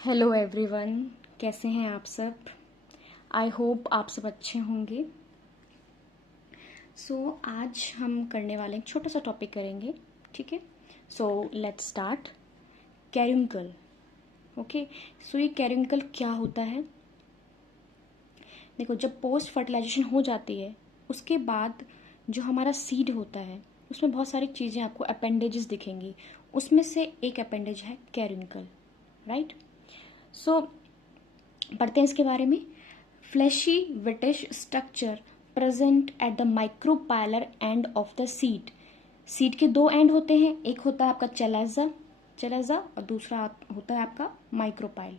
Hello everyone, कैसे हैं आप सब। आई होप आप सब अच्छे होंगे। आज हम करने वाले एक छोटा सा टॉपिक करेंगे, ठीक है। Let's start. कैरिंकल। ओके। ये कैरिंकल क्या होता है। देखो, जब पोस्ट फर्टिलाइजेशन हो जाती है उसके बाद जो हमारा सीड होता है उसमें बहुत सारी चीज़ें आपको अपेंडेजेस दिखेंगी। उसमें से एक अपेंडेज है कैरिंकल, राइट। पढ़ते हैं इसके बारे में। Fleshy whitish structure present at the micropylar end of the seed. Seed के दो एंड होते हैं, एक होता है आपका चेलेजा और दूसरा होता है आपका माइक्रोपाइल,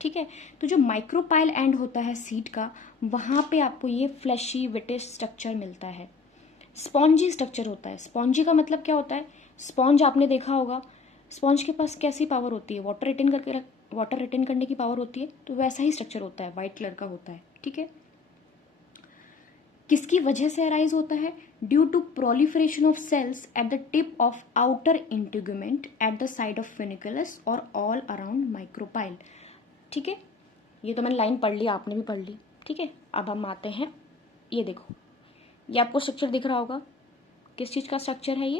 ठीक है। तो जो माइक्रोपाइल एंड होता है सीड का, वहां पे आपको ये फ्लैशी विटिश स्ट्रक्चर मिलता है। स्पॉन्जी स्ट्रक्चर होता है। स्पॉन्जी का मतलब क्या होता है। स्पॉन्ज आपने देखा होगा, स्पॉन्ज के पास कैसी पावर होती है, वाटर रिटेन करने की पावर होती है। तो वैसा ही स्ट्रक्चर होता है, व्हाइट कलर का होता है, ठीक है। किसकी वजह से अराइज होता है। Due to proliferation of cells at the tip of outer integument at the side of funiculus और ऑल अराउंड माइक्रोपाइल, ठीक है। ये तो मैंने लाइन पढ़ ली, आपने भी पढ़ ली, ठीक है। अब हम आते हैं, ये देखो, ये आपको स्ट्रक्चर दिख रहा होगा। किस चीज़ का स्ट्रक्चर है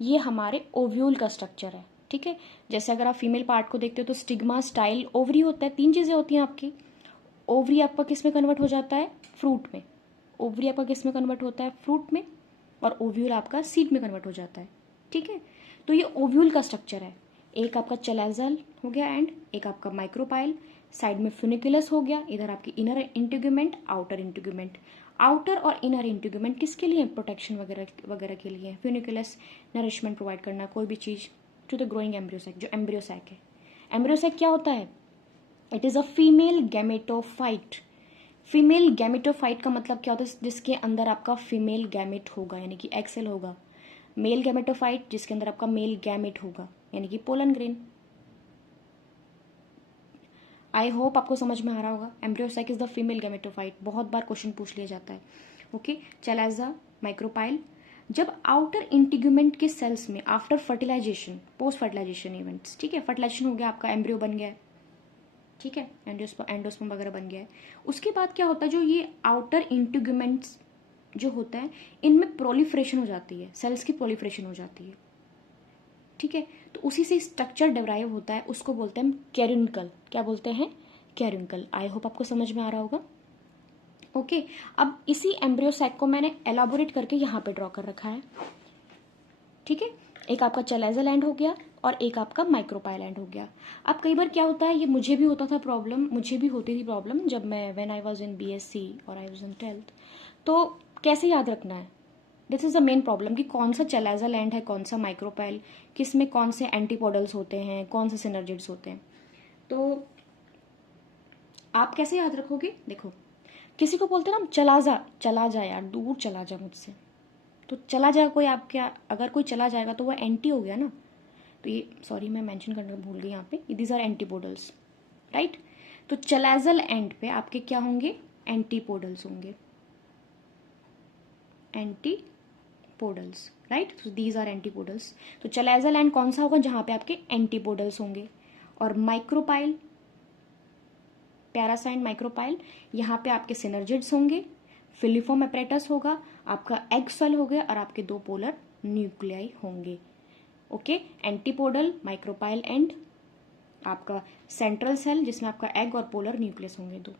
ये हमारे ओव्यूल का स्ट्रक्चर है, ठीक है। जैसे अगर आप फीमेल पार्ट को देखते हो तो स्टिग्मा, स्टाइल, ओवरी होता है। तीन चीज़ें होती हैं आपकी। ओवरी आपका किस में कन्वर्ट हो जाता है, फ्रूट में। ओवरी आपका किस में कन्वर्ट होता है, फ्रूट में। और ओव्यूल आपका सीड में कन्वर्ट हो जाता है, ठीक है। तो ये ओव्यूल का स्ट्रक्चर है। एक आपका चेलेजल हो गया एंड एक आपका माइक्रोपाइल, साइड में फ्यूनिकुलस हो गया, इधर आपकी inner integument, outer integument. Outer और इनर इंटीग्यूमेंट किसके लिए, प्रोटेक्शन वगैरह वगैरह के लिए। फ्यूनिकुलस नरिशमेंट प्रोवाइड करना, कोई भी चीज़ टू द ग्रोइंग एम्ब्रियोसैक। जो एम्ब्रियोसैक है, एम्ब्रियोसैक क्या होता है, it is a female gametophyte. Female gametophyte का मतलब क्या होता है, जिसके अंदर आपका फीमेल गैमेट होगा, यानी कि एक्सेल होगा। मेल गैमेटोफाइट जिसके अंदर आपका मेल गैमेट होगा, यानी कि पोलन ग्रेन। आई होप आपको समझ में आ रहा होगा। Embryo sac is the female gametophyte, बहुत बार क्वेश्चन पूछ लिया जाता है, ओके। Chalaza, micropyle. जब आउटर इंटीग्यूमेंट के सेल्स में after fertilization, post fertilization events, ठीक है, फर्टिलाइजेशन हो गया, आपका एम्ब्रियो बन गया है, ठीक है, एंडोस्पर्म वगैरह बन गया है। उसके बाद क्या होता है, जो ये आउटर इंटीग्यूमेंट्स जो होता है, इनमें प्रोलिफरेशन हो जाती है, सेल्स की प्रोलिफरेशन हो जाती है, ठीक है। तो उसी से स्ट्रक्चर डिराइव होता है, उसको बोलते हैं कैरिंकल। क्या बोलते हैं, कैरिंकल। आई होप आपको समझ में आ रहा होगा, ओके। अब इसी एम्ब्रियोसैक को मैंने एलाबोरेट करके यहाँ पे ड्रॉ कर रखा है, ठीक है। एक आपका चेलेजल एंड हो गया और एक आपका माइक्रोपाइल एंड हो गया। अब कई बार क्या होता है, ये मुझे भी होता था प्रॉब्लम, मुझे भी होती थी प्रॉब्लम जब मैं when I was in BSc और आई वाज इन 12th। तो कैसे याद रखना है, this is the main problem, कि कौन सा चेलेजल एंड है, कौन सा माइक्रोपाइल, किस में कौन से एंटीपोडल्स होते हैं, कौन से सिनर्जिड्स होते हैं। तो आप कैसे याद रखोगे, देखो, किसी को बोलते हैं ना, चला जा यार, दूर चला जा मुझसे। तो चला जाएगा कोई आपके, अगर कोई चला जाएगा तो वह एंटी हो गया ना। तो ये, सॉरी मैं मेंशन करना भूल गई यहाँ पे, दीज आर एंटीपोडल्स, राइट। तो चलेजल एंड पे आपके क्या होंगे, एंटीपोडल्स होंगे, एंटीपोडल्स, राइट। तो दीज आर एंटीपोडल्स। तो चलेजल एंड कौन सा होगा, जहां पे आपके एंटीपोडल्स होंगे। और माइक्रोपाइल, पैरासाइट माइक्रोपाइल, यहाँ पे आपके सिनर्जिड्स होंगे, फिलिफॉर्म एपरेटस होगा, आपका एग सेल हो गया और आपके दो पोलर न्यूक्लियाई होंगे, ओके। एंटीपोडल, माइक्रोपाइल एंड आपका सेंट्रल सेल जिसमें आपका एग और पोलर न्यूक्लियस होंगे दो,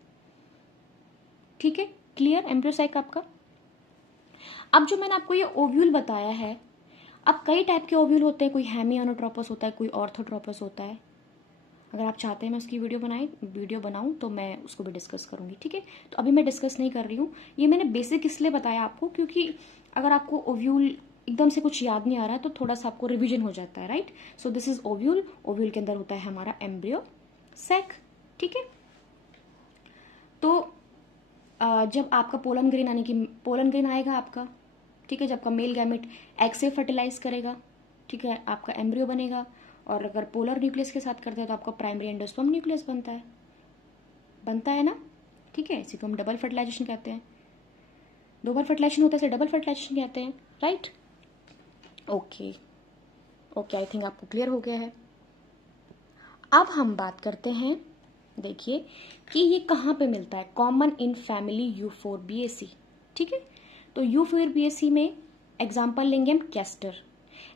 ठीक है। क्लियर एम्ब्रियोसाइक आपका। अब जो मैंने आपको ये ओव्यूल बताया है, अब कई टाइप के ओव्यूल होते हैं, कोई हेमियोनोट्रोपस होता है, कोई ऑर्थोट्रोपस होता है। अगर आप चाहते हैं मैं उसकी वीडियो बनाऊं तो मैं उसको भी डिस्कस करूंगी, ठीक है। तो अभी मैं डिस्कस नहीं कर रही हूँ, ये मैंने बेसिक इसलिए बताया आपको क्योंकि अगर आपको ओव्यूल एकदम से कुछ याद नहीं आ रहा है तो थोड़ा सा आपको रिविजन हो जाता है, right. So this is ovule. Ovule के अंदर होता है हमारा एम्ब्रियो सैक, ठीक है। तो जब आपका पोलन ग्रेन यानी कि पोलन ग्रेन आएगा आपका, ठीक है, जब आपका मेल गैमेट एग से फर्टिलाइज करेगा, ठीक है, आपका एम्ब्रियो बनेगा। और अगर पोलर न्यूक्लियस के साथ करते हैं तो आपका प्राइमरी एंडोस्पर्म न्यूक्लियस बनता है ना, ठीक है। इसी को हम डबल फर्टिलाइजेशन कहते हैं। दो बार फर्टिलाइजेशन होता है, इसे डबल फर्टिलाइजेशन कहते हैं, राइट। ओके, आई थिंक आपको क्लियर हो गया है। अब हम बात करते हैं, देखिए कि ये कहाँ पे मिलता है, कॉमन इन फैमिली यूफोरबिएसी। ठीक है, तो यूफोरबिएसी में एग्जाम्पल लेंगे हम कैस्टर।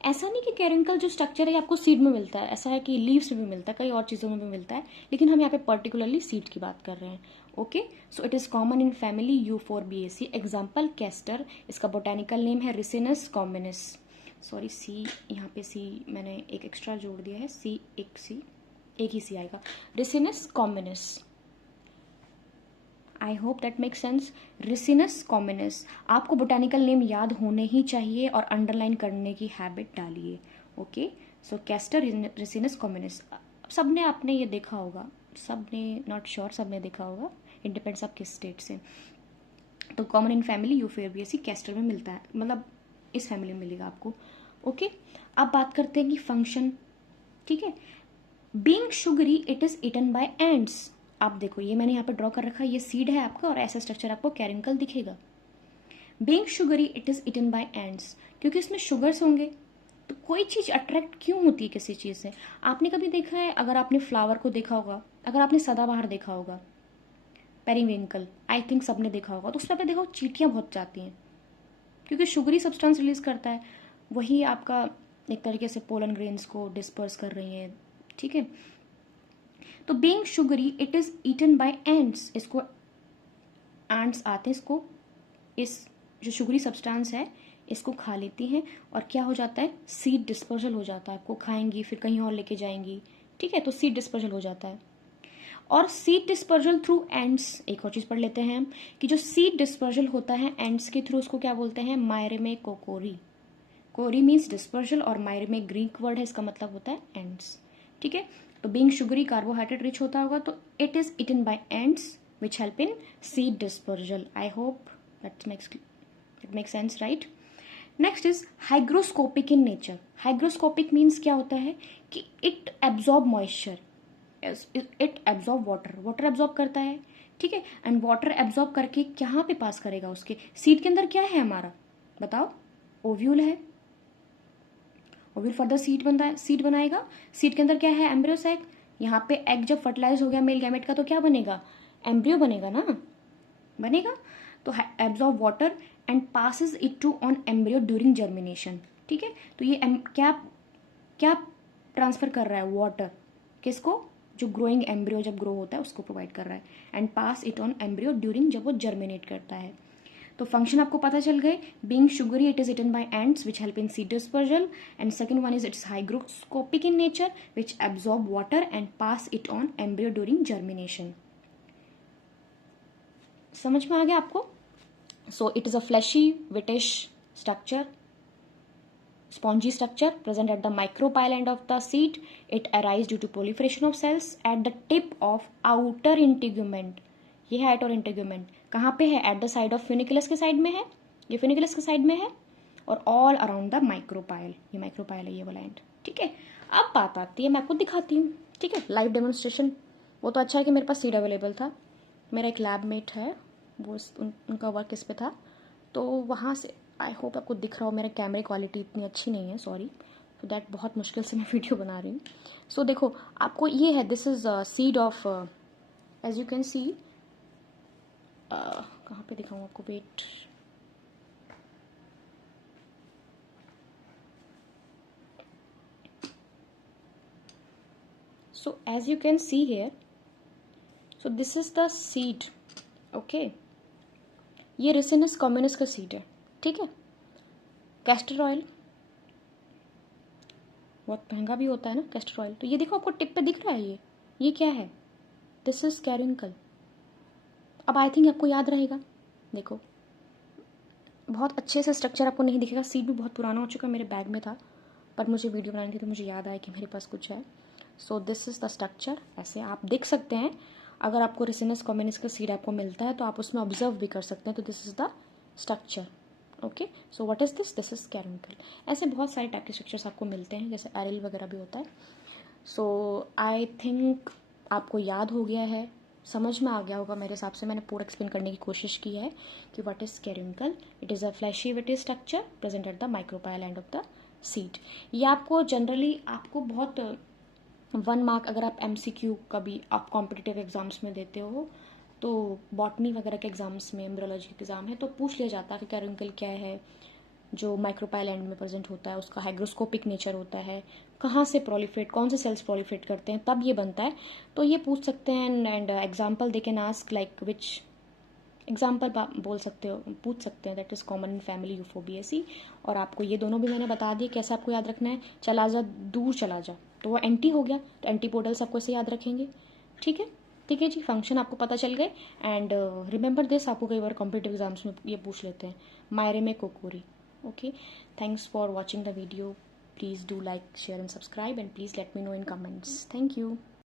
ऐसा नहीं कि कैरिंकल जो स्ट्रक्चर है आपको सीड में मिलता है, ऐसा है कि लीव्स में भी मिलता है, कई और चीज़ों में भी मिलता है, लेकिन हम यहाँ पे पर्टिकुलरली सीड की बात कर रहे हैं। Okay, so it is common in family Euphorbiaceae. Example castor, इसका बोटेनिकल नेम है रिसिनस कॉम्बिनस। सॉरी, सी यहाँ पे सी मैंने एक एक्स्ट्रा जोड़ दिया है, सी एक ही सी आएगा, Ricinus communis. I hope that make sense. Ricinus communis, आपको बोटानिकल नेम याद होने ही चाहिए और अंडरलाइन करने की हैबिट डालिए। ओके, सो कैस्टर रिसिनस कॉम्बिनस, सबने आपने ये देखा होगा, सबने नॉट श्योर सबने देखा होगा, इट डिपेंड्स आप किस स्टेट से। तो common in family Euphorbiaceae castor में मिलता है, मतलब इस फैमिली में मिलेगा आपको। ओके, अब बात करते हैं कि फंक्शन। ठीक है, being sugary it is eaten by ants. आप देखो ये मैंने यहाँ पे ड्रॉ कर रखा है, ये सीड है आपका और ऐसा स्ट्रक्चर आपको कैरिंकल दिखेगा। Being sugary it is eaten by ants, क्योंकि इसमें शुगर्स होंगे, तो कोई चीज अट्रैक्ट क्यों होती है किसी चीज से। आपने कभी देखा है, अगर आपने फ्लावर को देखा होगा, अगर आपने सदाबहार देखा होगा, पेरीविंकल, आई थिंक सबने देखा होगा, तो उस पर देखो चींटियां बहुत जाती हैं, क्योंकि शुगरी सब्सटेंस रिलीज करता है, वही आपका एक तरीके से पोलन ग्रेन्स को डिस्पर्स कर रही है। ठीक है, तो being sugary it is eaten by ants, इसको एंड्स आते हैं, इसको इस जो शुगरी सब्सटेंस है इसको खा लेती हैं, और क्या हो जाता है, सीड डिस्पर्जल हो जाता है, आपको खाएंगी फिर कहीं और लेके जाएंगी। ठीक है, तो सीड डिस्पर्जल हो जाता है। और सीड डिस्पर्जल थ्रू एंड्स, एक और चीज पढ़ लेते हैं हम कि जो सीड डिस्पर्जल होता है एंड्स के थ्रू, उसको क्या बोलते हैं, मायरेमेकोकोरी। कोरी मीन्स डिस्पर्जल और मायरेमे ग्रीक वर्ड है, इसका मतलब होता है एंड्स। ठीक है, तो बीइंग शुगरी कार्बोहाइड्रेट रिच होता होगा, तो it is eaten by ants which help in seed dispersal. I hope that makes sense, right. Next is hygroscopic in nature. Hygroscopic means क्या होता है कि it absorb moisture, it absorb water, water absorb करता है। ठीक है, and water absorb करके कहाँ पे पास करेगा, उसके सीड के अंदर क्या है हमारा, बताओ, ओव्यूल है, ओव्यूल फर्दर सीड बनता है, सीड बनाएगा, सीड के अंदर क्या है, एम्ब्रियोसाइक। यहाँ पे एग जब फर्टिलाइज हो गया मेल गैमेट का, तो क्या बनेगा, एम्ब्रियो बनेगा ना, बनेगा। तो absorb water and passes it to on embryo during germination. ठीक है, तो ये क्या क्या ट्रांसफर कर रहा है, वाटर, किसको, जो ग्रोइंग एम्ब्रियो जब ग्रो होता है उसको प्रोवाइड कर रहा है, and pass it on embryo during जब वो जर्मिनेट करता है। तो फंक्शन आपको पता चल गए, being sugary it is eaten by ants which help in seed dispersal, and second one is its hygroscopic in nature which absorb water and pass it on embryo during germination. समझ में आ गया आपको। So it is a fleshy whitish structure, spongy structure present at the micropyle end of the seed. It arises due to proliferation of cells at the tip of outer integument. ये है outer integument, कहाँ पे है, at the side of funiculus के side में है, ये funiculus के साइड में है, और all around the micropyle, ये micropyle है ये वाला एंड। ठीक है, अब बात आती है, मैं आपको दिखाती हूँ। ठीक है, लाइव डेमोन्स्ट्रेशन। वो तो अच्छा है कि मेरे पास सीड अवेलेबल था, मेरा एक लैबमेट है, वो उनका वर्क इस पे था, तो वहाँ से आई होप आपको दिख रहा हो, मेरा कैमरे क्वालिटी इतनी अच्छी नहीं है, सॉरी फॉर दैट, बहुत मुश्किल से मैं वीडियो बना रही हूँ। सो देखो आपको ये है, this is seed of, as you can see, कहाँ पे दिखाऊँ आपको, wait, so as you can see here, so this is the seed. Okay, ये रिसिनस कॉम्बिनस का सीड है। ठीक है, कैस्टर ऑयल बहुत महंगा भी होता है ना कैस्टर ऑयल, तो ये देखो आपको टिप पे दिख रहा है, ये क्या है, दिस इज कैरिंकल। अब आई थिंक आपको याद रहेगा, देखो बहुत अच्छे से स्ट्रक्चर आपको नहीं दिखेगा, सीड भी बहुत पुराना हो चुका है, मेरे बैग में था, पर मुझे वीडियो बनानी थी तो मुझे याद आया कि मेरे पास कुछ है। सो दिस इज द स्ट्रक्चर, ऐसे आप देख सकते हैं। अगर आपको रिसिनस कॉम्बिनस का सीड आपको मिलता है तो आप उसमें ऑब्जर्व भी कर सकते हैं, तो this is the structure. Okay, so what is this, this is caruncle. ऐसे बहुत सारे टाइप के स्ट्रक्चर्स आपको मिलते हैं, जैसे एरिल वगैरह भी होता है। सो आई थिंक आपको याद हो गया है, समझ में आ गया होगा मेरे हिसाब से, मैंने पूरा एक्सप्लेन करने की कोशिश की है कि what is caruncle. It is a fleshy whitish structure present at the micropyle end of the seed. ये आपको जनरली आपको बहुत 1 मार्क अगर आप MCQ कभी आप कॉम्पिटिटिव एग्जाम्स में देते हो, तो बॉटनी वगैरह के एग्जाम्स में, एम्ब्रियोलॉजी के एग्जाम है, तो पूछ लिया जाता है कि कैरुंकल क्या है, जो माइक्रोपाइल एंड में प्रेजेंट होता है उसका हाइग्रोस्कोपिक नेचर होता है, कहाँ से प्रोलिफरेट, कौन से सेल्स प्रोलिफरेट करते हैं, तब ये बनता है। तो ये पूछ सकते हैं and example they can ask like which example बोल सकते हो, पूछ सकते हैं that is common in family Euphorbiaceae. और आपको ये दोनों भी मैंने बता दिए कैसे आपको याद रखना है। चला जा, दूर चला जा, तो वो एंटी हो गया, तो एंटीपोडल्स आपको ऐसे याद रखेंगे। ठीक है, ठीक है जी, फंक्शन आपको पता चल गए। एंड रिमेंबर दिस, आपको कई बार कॉम्पिटिटिव एग्जाम्स में ये पूछ लेते हैं, मायरे में कोकोरी। Okay, thanks for watching the video. Please do like, share and subscribe, and please let me know in comments. Thank you.